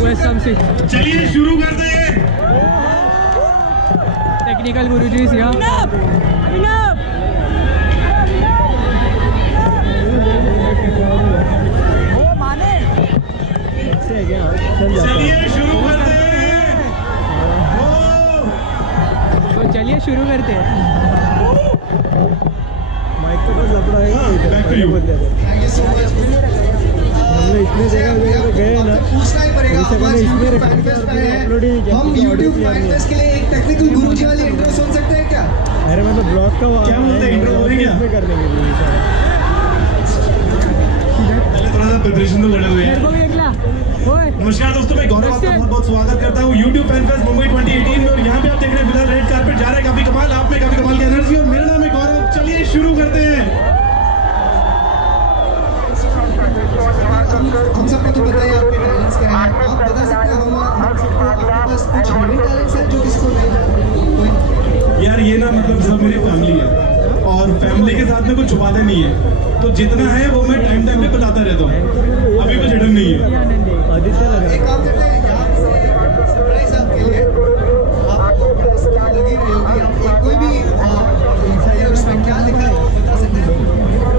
चलिए शुरू करते हैं। Technical Guruji is here. चलिए शुरू करते हैं। तो चलिए शुरू करते हैं। माइक तो बस लपड़ा है। हमने इतनी जगह गए ना, पूछना ही पड़ेगा। हम YouTube फैन फेस्ट के लिए एक टेक्निकल गुरुजी वाली इंट्रो सुन सकते हैं क्या? अरे मतलब ब्लॉग का क्या बोलते हैं, इंट्रो हो रही है इसमें करने के लिए थोड़ा सा प्रिपरेशन तो लड़े हुए हैं। नमस्कार दोस्तों, मैं गौरव आपका बहुत बहुत स्वागत करता हूँ YouTube फैन फेस्ट मुंबई 2018 में। और यहाँ पे आप देख रहे हैं फिलहाल रेड कारपेट जा रहा है, काफी कमाल, आप में काफी कमाल की एनर्जी। और मेरा नाम है गौरव। चलिए शुरू करते हैं। हम सबको तो पता है आपके टैलेंट्स क्या है। आप बता सकते हैं आपके पास कुछ हिडन टैलेंट्स हैं जो किसको नहीं? यार ये ना मतलब सब मेरी फैमिली है और फैमिली के साथ में कुछ छुपाते नहीं है, तो जितना है वो मैं टाइम टाइम पे बताता रहता हूँ। अभी कुछ हिडन नहीं है। एक काम करते हैं, यहाँ से सरप्राइज आपके लिए। आपको लगी रही होगी, आप कोई भी उसमें क्या लिखा है बता सकते हैं?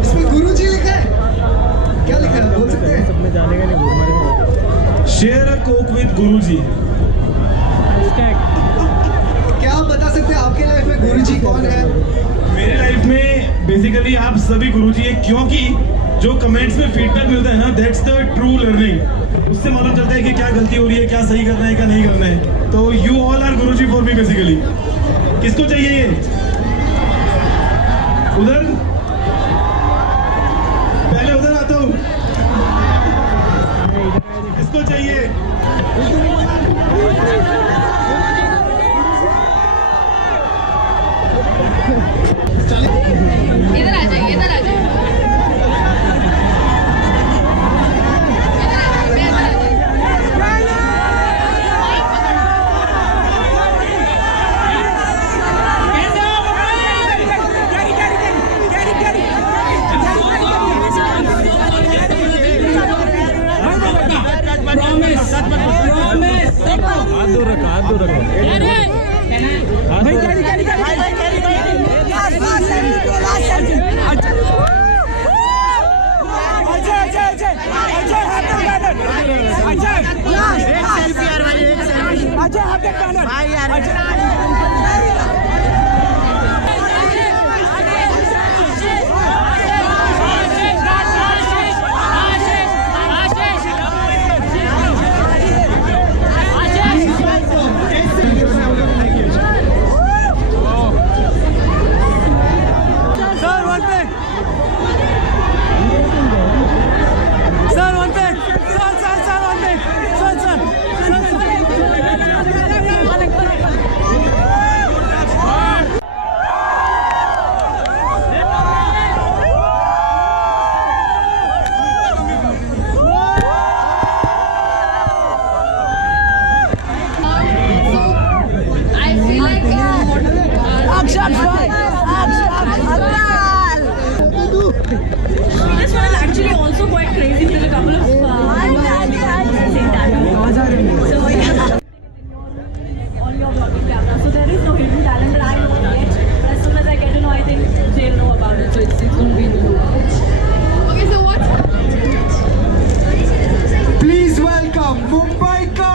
इसमें गुरुजी लिखा है, क्या लिखा है बोल सकते हैं? सबने जाने का नहीं घूमने। शेयर अ कोक विद गुरुजी। क्या आप बता सकते हैं आपके लाइफ में गुरुजी कौन है? मेरे लाइफ में बेसिकली आप सभी गुरुजी हैं, क्योंकि जो कमेंट्स में फीडबैक मिलता है ना, दैट्स द ट्रू लर्निंग। उससे मालूम चलता है कि क्या गलती हो रही है, क्या सही करना है, क्या नहीं करना है। तो you all are guruji for me basically. किसको चाहिए ये? उधर पहले उधर आता हूँ। किसको चाहिए? इधर आ जाइए, इधर आ जाइए। This one is actually also quite crazy. There's a couple of so yeah. On your vlogging camera, so there is no hidden talent that I know yet. But as soon as I get to know, I think they'll know about it. So it's going to be new. Okay, so what? Please welcome Mumbai Girl.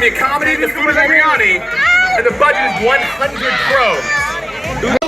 going to be a comedy. The food is biryani, and the budget is 100 crores.